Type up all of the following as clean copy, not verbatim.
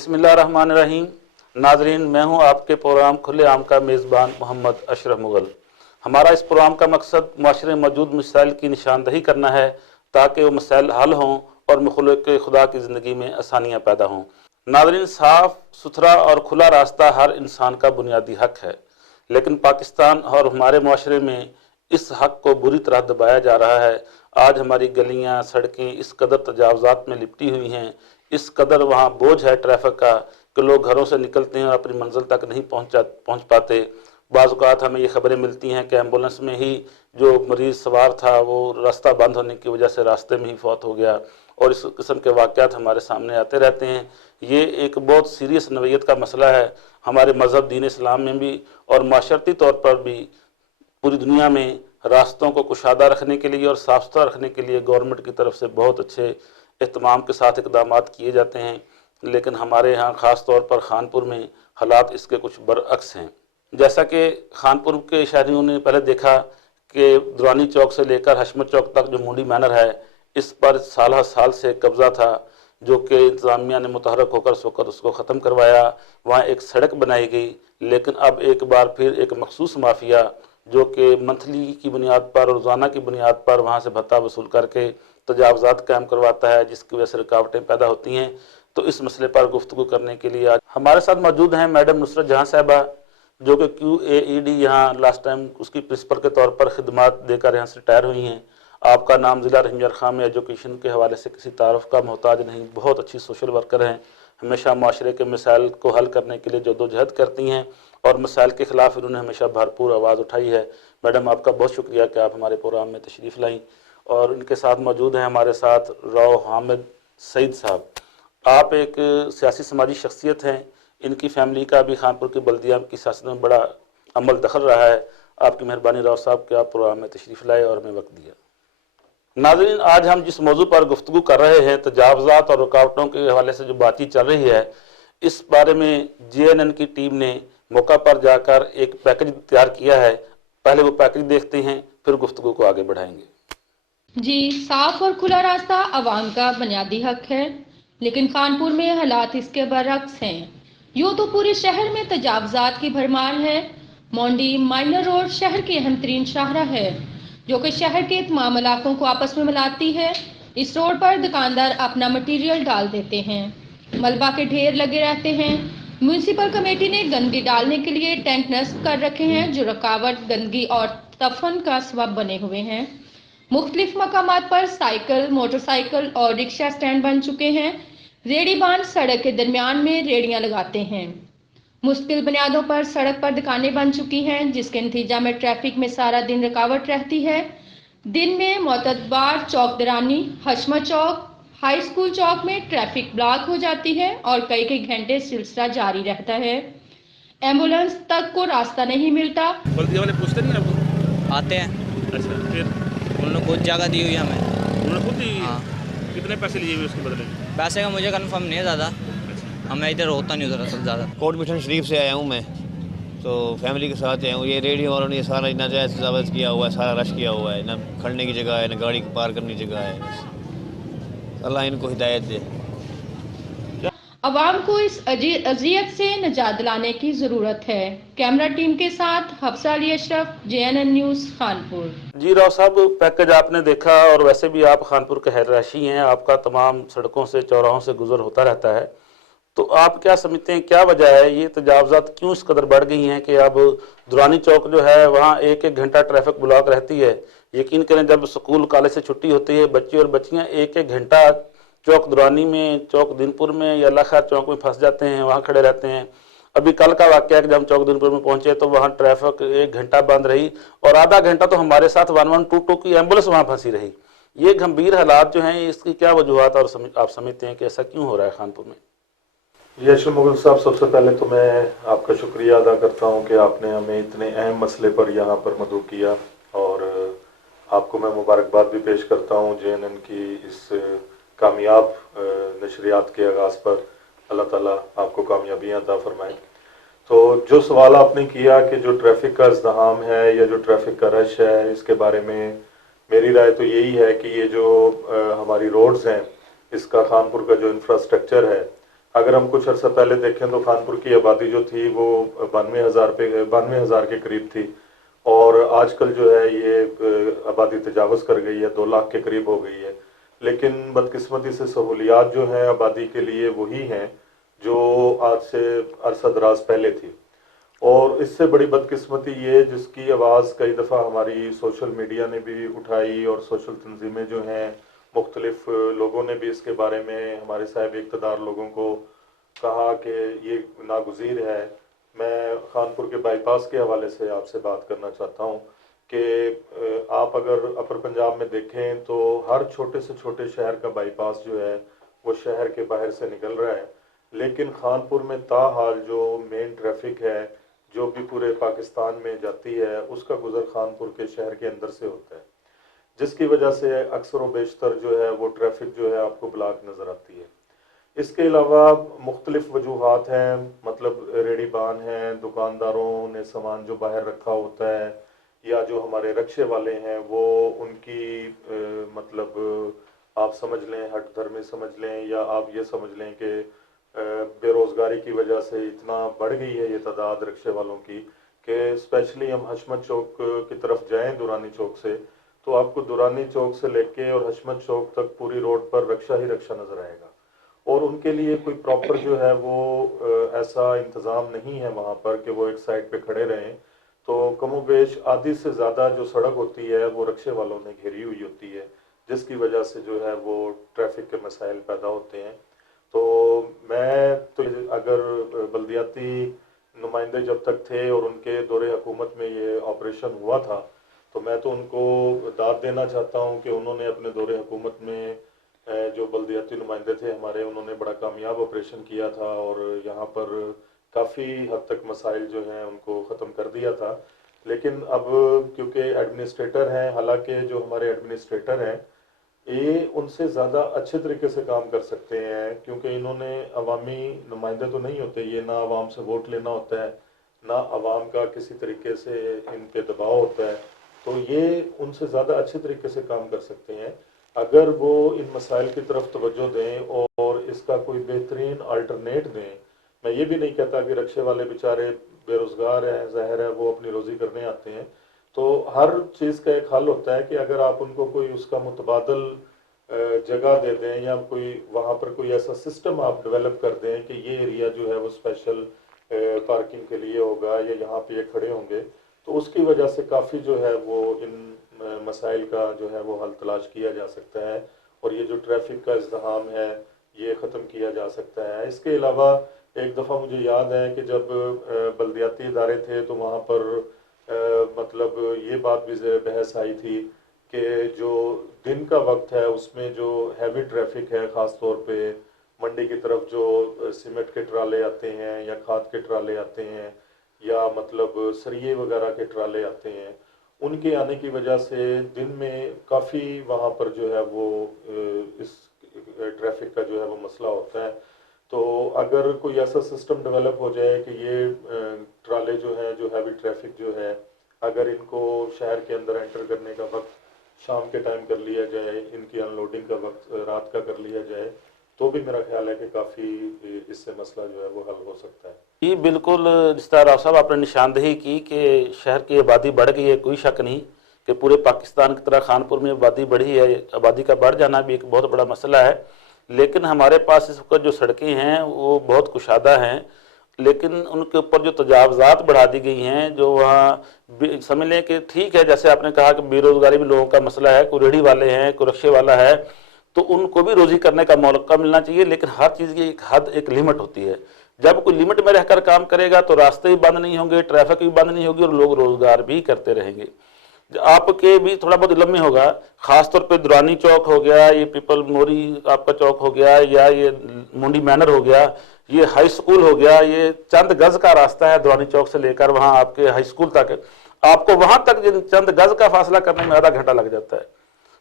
बिस्मिल्लाहिर्रहमानिर्रहीम। नाजरीन, मैं हूं आपके प्रोग्राम खुले आम का मेज़बान मोहम्मद अशरफ मुगल। हमारा इस प्रोग्राम का मकसद माशरे में मौजूद मसाइल की निशानदही करना है ताकि वो मसाइल हल हों और मखलूक खुदा की ज़िंदगी में आसानियाँ पैदा हों। नाजरीन, साफ़ सुथरा और खुला रास्ता हर इंसान का बुनियादी हक है, लेकिन पाकिस्तान और हमारे माशरे में इस हक को बुरी तरह दबाया जा रहा है। आज हमारी गलियां सड़कें इस कदर तजावज़ात में लिपटी हुई हैं, इस कदर वहाँ बोझ है ट्रैफिक का कि लोग घरों से निकलते हैं और अपनी मंजिल तक नहीं पहुँच पाते। बाज़ औक़ात हमें ये खबरें मिलती हैं कि एम्बुलेंस में ही जो मरीज़ सवार था वो रास्ता बंद होने की वजह से रास्ते में ही फौत हो गया, और इस किस्म के वाक़यात हमारे सामने आते रहते हैं। ये एक बहुत सीरियस नौइयत का मसला है हमारे मज़हब दीन इस्लाम में भी, और माशरती तौर पर भी पूरी दुनिया में रास्तों को कुशादा रखने के लिए और साफ सुथरा रखने के लिए गवर्नमेंट की तरफ से बहुत अच्छे एहतमाम के साथ इक़दाम किए जाते हैं, लेकिन हमारे यहाँ ख़ास तौर पर खानपुर में हालात इसके कुछ बरअक्स हैं। जैसा कि खानपुर के शहरियों ने पहले देखा कि दुरानी चौक से लेकर हशमत चौक तक जो मुंडी मैनर है, इस पर साल साल से कब्ज़ा था, जो कि इंतज़ामिया ने मुतहरक होकर उसको ख़त्म करवाया। वहाँ एक सड़क बनाई गई, लेकिन अब एक बार फिर एक मखसूस माफिया जो कि मंथली की बुनियाद पर, रोज़ाना की बुनियाद पर वहाँ से भत्ता वसूल करके तजावज़ात कायम करवाता है, जिसकी वजह से रुकावटें पैदा होती हैं। तो इस मसले पर गुफ्तगू करने के लिए आज हमारे साथ मौजूद हैं मैडम नुसरत जहाँ साहिबा, जो कि QAED यहाँ लास्ट टाइम उसकी प्रिंसिपल के तौर पर खिदमात देकर यहाँ से रिटायर हुई हैं। आपका नाम ज़िला रहीमयार खां में एजुकेशन के हवाले से किसी तारफ़ का मोहताज नहीं, बहुत अच्छी सोशल वर्कर हैं, हमेशा माशरे के मसाइल को हल करने के लिए जद्दोजहद करती हैं और मसाइल के ख़िलाफ़ इन्होंने हमेशा भरपूर आवाज़ उठाई है। मैडम, आपका बहुत शुक्रिया कि आप हमारे प्रोग्राम में तशरीफ़ लाई। और इनके साथ मौजूद हैं हमारे साथ राव हामिद सईद साहब। आप एक सियासी समाजी शख्सियत हैं, इनकी फैमिली का भी खानपुर की बल्दिया की सियासत में बड़ा अमल दखल रहा है। आपकी मेहरबानी राव साहब कि आप प्रोग्राम में तशरीफ़ लाए और हमें वक्त दिया। नाज़रीन, आज हम जिस मौजू पर गुफ्तगू कर रहे हैं, तजावज़ात और रुकावटों के हवाले से जो बातचीत चल रही है, इस बारे में JNN की टीम ने मौका पर जाकर एक पैकेज तैयार किया है। पहले वो पैकेज देखते हैं, फिर गुफ्तगू को आगे बढ़ाएंगे। जी, साफ और खुला रास्ता आवाम का बुनियादी हक है, लेकिन कानपुर में हालात इसके बरअक्स हैं। यूँ तो पूरे शहर में तजावज़ात की भरमार है। मोंडी माइनर रोड शहर की अहम तरीन शाहरा है, जो कि शहर के तमाम इलाकों को आपस में मिलाती है। इस रोड पर दुकानदार अपना मटीरियल डाल देते हैं, मलबा के ढेर लगे रहते हैं। म्यूनसिपल कमेटी ने गंदगी डालने के लिए टैंक नस्ब कर रखे हैं, जो रुकावट, गंदगी और तफन का सबब बने हुए हैं। मुख्तलिफ मकामात पर साइकिल, मोटरसाइकिल और रिक्शा स्टैंड बन चुके हैं। रेहड़ीबान सड़क के दरमियान में रेहड़ियां लगाते हैं। मुश्किल बुनियादों पर सड़क पर दुकानें बन चुकी हैं, जिसके नतीजा में ट्रैफिक में सारा दिन रुकावट रहती है। दिन में मोतबार चौक दरानी, हशमत चौक, हाई स्कूल चौक में ट्रैफिक ब्लॉक हो जाती है और कई कई घंटे सिलसिला जारी रहता है। एम्बुलेंस तक को रास्ता नहीं मिलता। बल्दिया वाले पूछते नहीं आपको? आते हैं। अच्छा, फिर उन्होंने खुद जगह दी हुई है हमें। उन्होंने खुद दी? हाँ। कितने पैसे लिए हुए उसके बदले में? पैसे का मुझे कंफर्म नहीं है ज़्यादा, हमें इधर होता नहीं दरअसल ज़्यादा। कोट मिशन शरीफ से आया हूँ मैं, तो फैमिली के साथ आया हूँ। ये रेडी वालों ने सारा नाजायज़ तजावज़ किया हुआ है, सारा रश किया हुआ है, ना खड़ने की जगह है, ना गाड़ी पार करने की जगह है। अल्लाह इनको हिदायत दे। अवाम को इस अजियत से निजात दिलाने की ज़रूरत है। कैमरा टीम के साथ हफ्सा अली अशरफ, JNN न्यूज़, खानपुर। जी राव साहब, पैकेज आपने देखा, और वैसे भी आप खानपुर के हैदराशी हैं, आपका तमाम सड़कों से चौराहों से गुजर होता रहता है, तो आप क्या समझते हैं क्या वजह है ये तजावज़ात क्यों इस कदर बढ़ गई हैं कि अब दुरानी चौक जो है वहाँ एक एक घंटा ट्रैफिक ब्लॉक रहती है। यकीन करें, जब स्कूल कॉलेज से छुट्टी होती है, बच्चे और बच्चियाँ एक एक घंटा चौक दुरानी में, चौक दिनपुर में या लाखा चौक में फंस जाते हैं, वहाँ खड़े रहते हैं। अभी कल का वाक़या है कि जब हम चौक दिनपुर में पहुंचे तो वहाँ ट्रैफिक एक घंटा बंद रही, और आधा घंटा तो हमारे साथ 1122 की एम्बुलेंस वहाँ फंसी रही। ये गंभीर हालात जो हैं, इसकी क्या वजूहत और आप समझते हैं कि ऐसा क्यों हो रहा है खानपुर में? जी अशरफ मुगल साहब, सबसे पहले तो मैं आपका शुक्रिया अदा करता हूँ कि आपने हमें इतने अहम मसले पर यहाँ पर मदऊ किया, और आपको मैं मुबारकबाद भी पेश करता हूँ JNN की इस कामयाब नशरियात के आगाज़ पर। अल्लाह ताला आपको कामयाबियाँ अता फरमाए। तो जो सवाल आपने किया कि जो ट्रैफिक का इज़्दिहाम है या जो ट्रैफिक का रश है, इसके बारे में मेरी राय तो यही है कि ये जो हमारी रोड्स हैं, इसका खानपुर का जो इंफ्रास्ट्रक्चर है अगर हम कुछ अर्सा पहले देखें तो खानपुर की आबादी जो थी वो 92,000 के करीब थी, और आजकल जो है ये आबादी तजावज़ कर गई है, 2 लाख के करीब हो गई है। लेकिन बदकिस्मती से सहूलियात जो हैं आबादी के लिए वही हैं जो आज से अरसा दराज पहले थी। और इससे बड़ी बदकिस्मती ये, जिसकी आवाज़ कई दफ़ा हमारी सोशल मीडिया ने भी उठाई और सोशल तंजीमें जो हैं मुख्तलिफ लोगों ने भी इसके बारे में हमारे साहिब इक़्तिदार लोगों को कहा कि ये नागुज़ीर है। मैं खानपुर के बाईपास के हवाले से आपसे बात करना चाहता हूँ कि आप अगर अपर पंजाब में देखें तो हर छोटे से छोटे शहर का बाईपास जो है वो शहर के बाहर से निकल रहा है, लेकिन खानपुर में ताहाल जो मेन ट्रैफिक है जो भी पूरे पाकिस्तान में जाती है उसका गुज़र खानपुर के शहर के अंदर से होता है, जिसकी वजह से अक्सर व बेशतर जो है वो ट्रैफिक जो है आपको ब्लॉक नज़र आती है। इसके अलावा मुख्तलिफ वजूहात हैं, मतलब रेहड़ीबान हैं, दुकानदारों ने सामान जो बाहर रखा होता है, या जो हमारे रक्शे वाले हैं वो उनकी मतलब आप समझ लें हट धर्मी समझ लें, या आप ये समझ लें कि बेरोज़गारी की वजह से इतना बढ़ गई है ये तादाद रक्शे वालों की कि स्पेशली हम हशमत चौक की तरफ जाएं दुरानी चौक से तो आपको दुरानी चौक से लेके और हशमत चौक तक पूरी रोड पर रक्षा ही रक्षा नज़र आएगा, और उनके लिए कोई प्रॉपर जो है वो ऐसा इंतज़ाम नहीं है वहाँ पर कि वो एक साइड पे खड़े रहें। तो कमोबेश आधी से ज़्यादा जो सड़क होती है वो रक्शे वालों ने घेरी हुई होती है, जिसकी वजह से जो है वो ट्रैफिक के मसाइल पैदा होते हैं। तो मैं तो अगर बल्दियाती नुमाइंदे जब तक थे और उनके दौरे हुकूमत में ये ऑपरेशन हुआ था तो मैं तो उनको दाद देना चाहता हूँ कि उन्होंने अपने दौरे हुकूमत में जो बल्दियाती नुमाइंदे थे हमारे, उन्होंने बड़ा कामयाब ऑपरेशन किया था और यहाँ पर काफ़ी हद तक मसाइल जो हैं उनको ख़त्म कर दिया था। लेकिन अब क्योंकि एडमिनिस्ट्रेटर हैं, हालांकि जो हमारे एडमिनिस्ट्रेटर हैं ये उनसे ज़्यादा अच्छे तरीके से काम कर सकते हैं, क्योंकि इन्होंने अवामी नुमाइंदे तो नहीं होते, ये ना आवाम से वोट लेना होता है ना आवाम का किसी तरीके से इन पे दबाव होता है, तो ये उनसे ज़्यादा अच्छे तरीके से काम कर सकते हैं अगर वो इन मसाइल की तरफ तवज्जो दें और इसका कोई बेहतरीन अल्टरनेट दें। मैं ये भी नहीं कहता कि रक्शे वाले बेचारे बेरोज़गार हैं, ज़ाहिर है वो अपनी रोज़ी करने आते हैं, तो हर चीज़ का एक हल होता है कि अगर आप उनको कोई उसका मुतबादल जगह दे दें या कोई वहाँ पर कोई ऐसा सिस्टम आप डेवलप कर दें कि ये एरिया जो है वो स्पेशल पार्किंग के लिए होगा या यहाँ पे ये खड़े होंगे, तो उसकी वजह से काफ़ी जो है वो इन मसाइल का जो है वो हल तलाश किया जा सकता है और ये जो ट्रैफिक का इज़्दिहाम है ये ख़त्म किया जा सकता है। इसके अलावा एक दफ़ा मुझे याद है कि जब बल्दियाती इदारे थे तो वहाँ पर मतलब ये बात भी बहस आई थी कि जो दिन का वक्त है उसमें जो हैवी ट्रैफिक है, ख़ास तौर पे मंडी की तरफ जो सीमेंट के ट्राले आते हैं या खाद के ट्राले आते हैं या मतलब सरिये वगैरह के ट्राले आते हैं, उनके आने की वजह से दिन में काफ़ी वहाँ पर जो है वो इस ट्रैफिक का जो है वो मसला होता है। तो अगर कोई ऐसा सिस्टम डेवलप हो जाए कि ये ट्राले जो हैं जो हैवी ट्रैफिक जो है अगर इनको शहर के अंदर एंटर करने का वक्त शाम के टाइम कर लिया जाए, इनकी अनलोडिंग का वक्त रात का कर लिया जाए, तो भी मेरा ख्याल है कि काफ़ी इससे मसला जो है वो हल हो सकता है। ये बिल्कुल जिस तरह राव साहब आपने निशानदेही की कि शहर की आबादी बढ़ गई है, कोई शक नहीं कि पूरे पाकिस्तान की तरह खानपुर में आबादी बढ़ी है। आबादी का बढ़ जाना भी एक बहुत बड़ा मसला है, लेकिन हमारे पास इस वक्त जो सड़कें हैं वो बहुत कुशादा हैं, लेकिन उनके ऊपर जो तजावज़ात बढ़ा दी गई हैं, जो वहाँ समझ लें कि ठीक है, जैसे आपने कहा कि बेरोज़गारी भी लोगों का मसला है, कोई रेहड़ी वाले हैं, कोई रक्शे वाला है, तो उनको भी रोज़ी करने का मौका मिलना चाहिए, लेकिन हर चीज़ की एक हद एक लिमिट होती है। जब कोई लिमिट में रहकर काम करेगा तो रास्ते भी बंद नहीं होंगे, ट्रैफिक भी बंद नहीं होगी और लोग रोज़गार भी करते रहेंगे। आपके भी थोड़ा बहुत इल्म में होगा, ख़ासतौर पे दुरानी चौक हो गया, ये पीपल मोरी आपका चौक हो गया, या ये मुंडी मैनर हो गया, ये हाई स्कूल हो गया, ये चंद गज़ का रास्ता है दुरानी चौक से लेकर वहाँ आपके हाई स्कूल तक। आपको वहाँ तक चंद गज़ का फासला करने में आधा घंटा लग जाता है।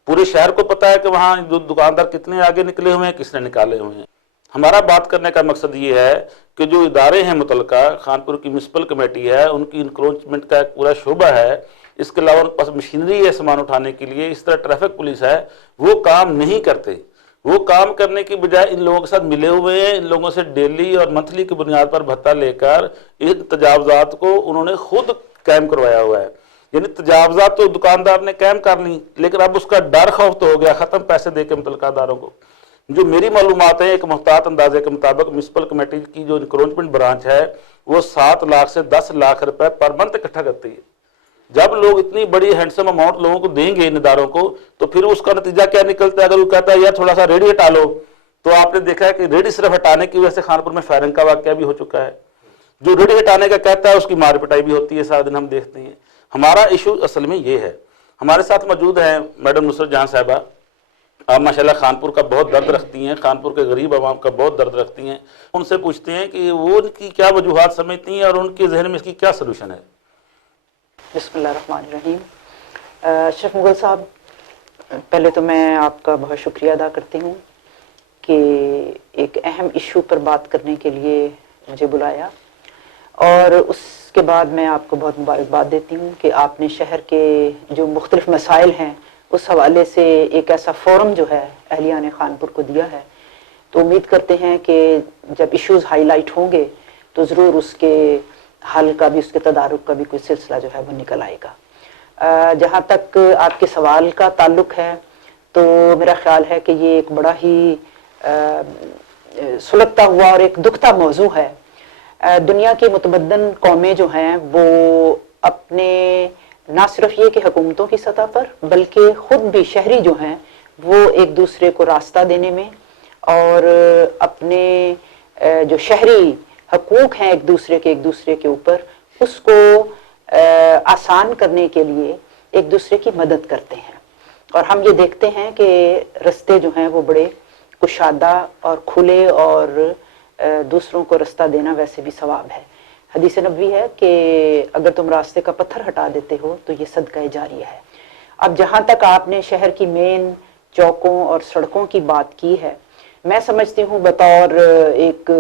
पूरे शहर को पता है कि वहाँ दुकानदार कितने आगे निकले हुए हैं, किसने निकाले हुए हैं। हमारा बात करने का मकसद ये है कि जो इदारे हैं मुतलका, खानपुर की म्यूनसिपल कमेटी है, उनकी इंक्रोचमेंट का एक पूरा शोबा है, इसके अलावा उनके पास मशीनरी है सामान उठाने के लिए, इस तरह ट्रैफिक पुलिस है, वो काम नहीं करते। وہ کام کرنے کی بجائے ان لوگوں کے ساتھ ملے ہوئے ہیں، ان لوگوں سے ڈیلی اور منتھلی کی بنیاد پر بھتہ لے کر ان تجاوزات کو انہوں نے خود قائم کروایا ہوا ہے. یعنی تجاوزات تو دکاندار نے قائم کر لی، لیکن اب اس کا ڈر خوف تو ہو گیا ختم پیسے دے کے متعلقہ داروں کو. جو میری معلومات ہیں ایک محتاط اندازے کے مطابق میونسپل کمیٹی کی جو انکروچمنٹ برانچ ہے وہ 7 لاکھ سے 10 لاکھ روپے پر منتھ اکٹھا کرتی ہے. جب لوگ اتنی بڑی ہینڈسم اماؤنٹ لوگوں کو دیں گے ان اداروں کو تو پھر اس کا نتیجہ کیا نکلتا ہے؟ اگر وہ کہتا ہے یار تھوڑا سا ریڈی ہٹا لو، تو آپ نے دیکھا ہے کہ ریڈی صرف ہٹانے کی وجہ سے خانپور میں فائرنگ کا واقعہ بھی ہو چکا ہے. جو ریڈی ہٹانے کا کہتا ہے اس کی مار پٹائی بھی ہوتی ہے، سارا دن ہم دیکھتے ہیں. ہمارا ایشو اصل میں یہ ہے. ہمارے ساتھ موجود ہیں میڈم نصرت جہاں صاحبہ. آپ ماشاءاللہ خانپور کا بہت درد رکھتی ہیں، خانپور کے غریب عوام کا بہت درد رکھتی ہیں. ان سے پوچھتے ہیں کہ وہ ان کی کیا وجوہات سمجھتی ہیں اور ان کے ذہن میں اس کی کیا سلوشن ہے. بسم اللہ الرحمن الرحیم. اشرف مغل صاحب، پہلے تو میں آپ کا بہت شکریہ ادا کرتی ہوں کہ ایک اہم ایشو پر بات کرنے کے لیے مجھے بلایا، اور اس کے بعد میں آپ کو بہت مبارکباد دیتی ہوں کہ آپ نے شہر کے جو مختلف مسائل ہیں اس حوالے سے ایک ایسا فورم جو ہے اہلیان خانپور کو دیا ہے. تو امید کرتے ہیں کہ جب ایشوز ہائی لائٹ ہوں گے تو ضرور اس کے حل کا بھی، اس کے تدارک کا بھی کوئی سلسلہ جو ہے وہ نکل آئے گا. جہاں تک آپ کے سوال کا تعلق ہے تو میرا خیال ہے کہ یہ ایک بڑا ہی سلگتا ہوا اور ایک دکھتا موضوع ہے. دنیا کی متمدن قومیں جو ہیں وہ اپنے نہ صرف یہ کہ حکومتوں کی سطح پر بلکہ خود بھی شہری جو ہیں وہ ایک دوسرے کو راستہ دینے میں اور اپنے جو شہری حقوق ہیں ایک دوسرے کے اوپر اس کو آسان کرنے کے لیے ایک دوسرے کی مدد کرتے ہیں. اور ہم یہ دیکھتے ہیں کہ رستے جو ہیں وہ بڑے کشادہ اور کھلے، اور دوسروں کو رستہ دینا ویسے بھی ثواب ہے. حدیث نبوی ہے کہ اگر تم راستے کا پتھر ہٹا دیتے ہو تو یہ صدقہ جاریہ ہے. اب جہاں تک آپ نے شہر کی مین چوکوں اور سڑکوں کی بات کی ہے، میں سمجھتی ہوں بطور ایک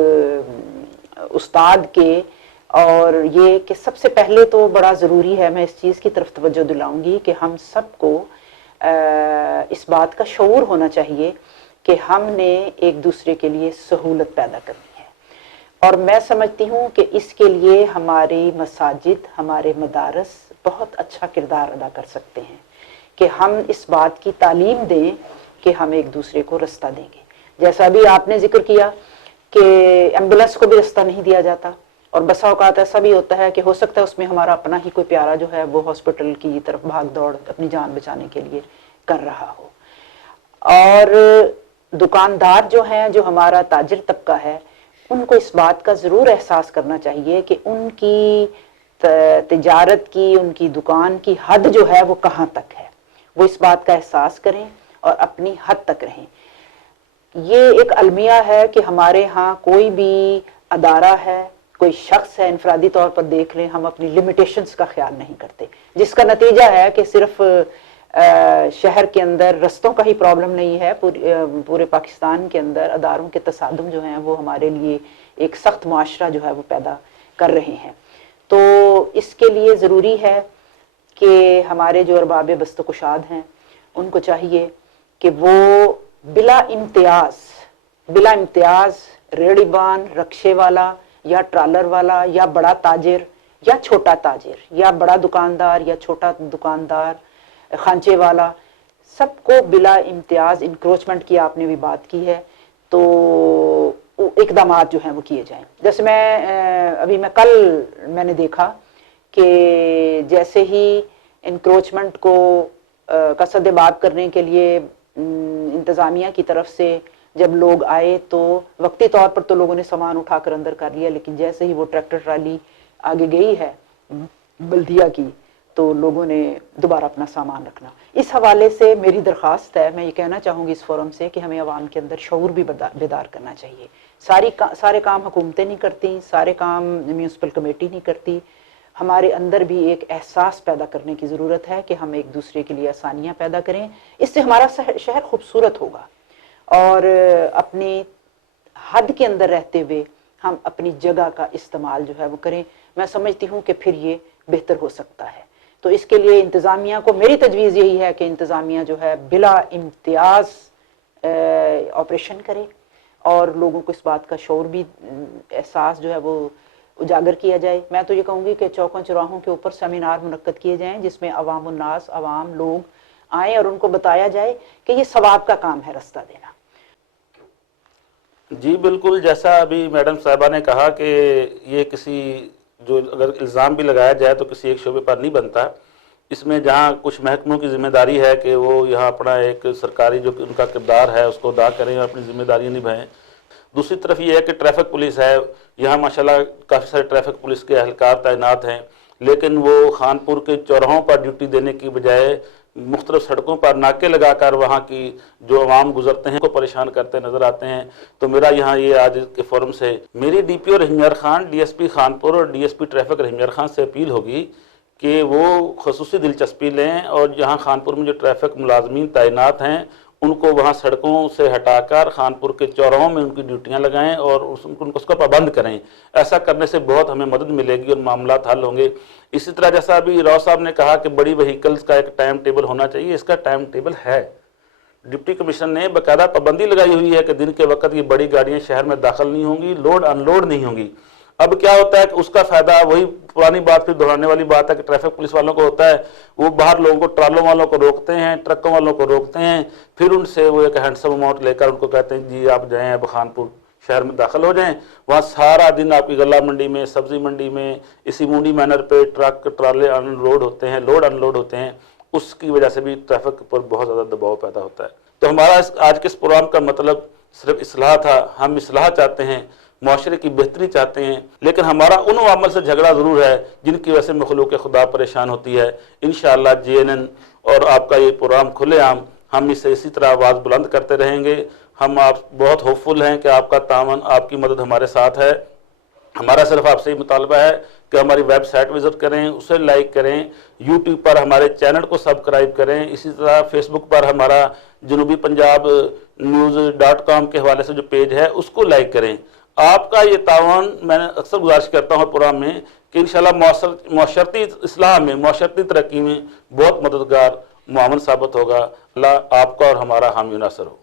استاد کے، اور یہ کہ سب سے پہلے تو بڑا ضروری ہے، میں اس چیز کی طرف توجہ دلاؤں گی کہ ہم سب کو اس بات کا شعور ہونا چاہیے کہ ہم نے ایک دوسرے کے لیے سہولت پیدا کرنی ہے. اور میں سمجھتی ہوں کہ اس کے لیے ہماری مساجد، ہمارے مدارس بہت اچھا کردار ادا کر سکتے ہیں کہ ہم اس بات کی تعلیم دیں کہ ہم ایک دوسرے کو رستہ دیں گے. جیسا بھی آپ نے ذکر کیا کہ ایمبولینس کو بھی رستہ نہیں دیا جاتا، اور بسا اوقات ایسا بھی ہوتا ہے کہ ہو سکتا ہے اس میں ہمارا اپنا ہی کوئی پیارا جو ہے وہ ہاسپٹل کی طرف بھاگ دوڑ اپنی جان بچانے کے لیے کر رہا ہو. اور دکاندار جو ہیں، جو ہمارا تاجر طبقہ ہے، ان کو اس بات کا ضرور احساس کرنا چاہیے کہ ان کی تجارت کی، ان کی دکان کی حد جو ہے وہ کہاں تک ہے. وہ اس بات کا احساس کریں اور اپنی حد تک رہیں. یہ ایک المیہ ہے کہ ہمارے ہاں کوئی بھی ادارہ ہے، کوئی شخص ہے، انفرادی طور پر دیکھ لیں، ہم اپنی لمیٹیشنز کا خیال نہیں کرتے، جس کا نتیجہ ہے کہ صرف شہر کے اندر رستوں کا ہی پرابلم نہیں ہے، پورے پاکستان کے اندر اداروں کے تصادم جو ہیں وہ ہمارے لیے ایک سخت معاشرہ جو ہے وہ پیدا کر رہے ہیں. تو اس کے لیے ضروری ہے کہ ہمارے جو ارباب بست و کشاد ہیں ان کو چاہیے کہ وہ بلا امتیاز ریڑی بان، رکشے والا یا ٹرالر والا یا بڑا تاجر یا چھوٹا تاجر یا بڑا دکاندار یا چھوٹا دکاندار، خانچے والا، سب کو بلا امتیاز، انکروچمنٹ کی آپ نے بھی بات کی ہے، تو اقدامات جو ہیں وہ کیے جائیں. جیسے میں کل نے دیکھا کہ جیسے ہی انکروچمنٹ کو کسد باب کرنے کے لیے انتظامیہ کی طرف سے جب لوگ آئے تو وقتی طور پر تو لوگوں نے سامان اٹھا کر اندر کر لیا، لیکن جیسے ہی وہ ٹریکٹر ٹرالی آگے گئی ہے بلدیہ کی تو لوگوں نے دوبارہ اپنا سامان رکھنا. اس حوالے سے میری درخواست ہے، میں یہ کہنا چاہوں گی اس فورم سے کہ ہمیں عوام کے اندر شعور بھی بیدار کرنا چاہیے. سارے کام حکومتیں نہیں کرتی، سارے کام میونسپل کمیٹی نہیں کرتی. ہمارے اندر بھی ایک احساس پیدا کرنے کی ضرورت ہے کہ ہم ایک دوسرے کے لیے آسانیاں پیدا کریں. اس سے ہمارا شہر خوبصورت ہوگا، اور اپنی حد کے اندر رہتے ہوئے ہم اپنی جگہ کا استعمال جو ہے وہ کریں. میں سمجھتی ہوں کہ پھر یہ بہتر ہو سکتا ہے. تو اس کے لیے انتظامیہ کو میری تجویز یہی ہے کہ انتظامیہ جو ہے بلا امتیاز ऑपरेशन करे और लोगों को इस बात का शौर भी, एहसास जो है वो उजागर किया जाए। मैं तो ये कहूँगी कि चौकों चौराहों के ऊपर सेमिनार मुनक्कद किए जाएं जिसमें अवाम उन्नास, अवाम लोग आए और उनको बताया जाए कि ये सवाब का काम है रास्ता देना। जी बिल्कुल, जैसा अभी मैडम साहिबा ने कहा कि ये किसी, जो अगर इल्ज़ाम भी लगाया जाए तो किसी एक शोबे पर नहीं बनता। इसमें जहाँ कुछ महकमों की जिम्मेदारी है कि वो यहाँ अपना एक सरकारी जो उनका किरदार है उसको अदा करें और अपनी जिम्मेदारी निभाएं। दूसरी तरफ ये है कि ट्रैफिक पुलिस है, यहाँ माशाल्लाह काफ़ी सारे ट्रैफिक पुलिस के एहलकार तैनात हैं, लेकिन वो खानपुर के चौराहों पर ड्यूटी देने की बजाय मुख्तलिफ सड़कों पर नाके लगाकर वहाँ की जो आवाम गुजरते हैं को परेशान करते नज़र आते हैं। तो मेरा यहाँ ये आज के फोरम से मेरी DPO रहीमयार खान, DSP खानपुर और DSP ट्रैफिक रहीमयार खान से अपील होगी कि वो खसूसी दिलचस्पी लें और जहाँ खानपुर में जो ट्रैफिक मुलाजमीन तैनात हैं उनको वहाँ सड़कों से हटाकर खानपुर के चौराहों में उनकी ड्यूटियाँ लगाएं और उनको उसका पाबंद करें। ऐसा करने से बहुत हमें मदद मिलेगी और मामलात हल होंगे। इसी तरह जैसा अभी राव साहब ने कहा कि बड़ी व्हीकल्स का एक टाइम टेबल होना चाहिए, इसका टाइम टेबल है। डिप्टी कमिश्नर ने बाकायदा पाबंदी लगाई हुई है कि दिन के वक्त ये बड़ी गाड़ियाँ शहर में दाखिल नहीं होंगी, लोड अनलोड नहीं होंगी। अब क्या होता है कि उसका फायदा, वही पुरानी बात फिर दोहराने वाली बात है कि ट्रैफिक पुलिस वालों को होता है, वो बाहर लोगों को, ट्रालों वालों को रोकते हैं, ट्रकों वालों को रोकते हैं, फिर उनसे वो एक हैंडसम अमाउंट लेकर उनको कहते हैं जी आप जाएं अब खानपुर शहर में दाखिल हो जाएं। वहाँ सारा दिन आपकी गल्ला मंडी में, सब्जी मंडी में, इसी मुंडी मैनर पे ट्रक ट्राले अनलोड होते हैं, लोड अनलोड होते हैं। उसकी वजह से भी ट्रैफिक पर बहुत ज़्यादा दबाव पैदा होता है। तो हमारा आज के इस प्रोग्राम का मतलब सिर्फ इस्लाह था। हम इस्लाह चाहते हैं, माशरे की बेहतरी चाहते हैं, लेकिन हमारा उन अमल से झगड़ा ज़रूर है जिनकी वजह से मखलूक खुदा परेशान होती है। इंशाअल्लाह JNN और आपका ये प्रोग्राम खुलेआम, हम इससे इसी तरह आवाज़ बुलंद करते रहेंगे। हम आप बहुत होपफुल हैं कि आपका तावन, आपकी मदद हमारे साथ है। हमारा सिर्फ आपसे ही मुतालबा है कि हमारी वेबसाइट विज़िट करें, उसे लाइक करें, यूट्यूब पर हमारे चैनल को सब्सक्राइब करें, इसी तरह फेसबुक पर हमारा जनूबी पंजाब news.com के हवाले से जो पेज है उसको लाइक करें। आपका ये तावन मैंने अक्सर गुजारिश करता हूँ प्रोग्राम में कि इंशाल्लाह माशरती इस्लाह में, माशरती तरक्की में बहुत मददगार मुआवन साबित होगा। अल्लाह आपका और हमारा हामी नासर हो।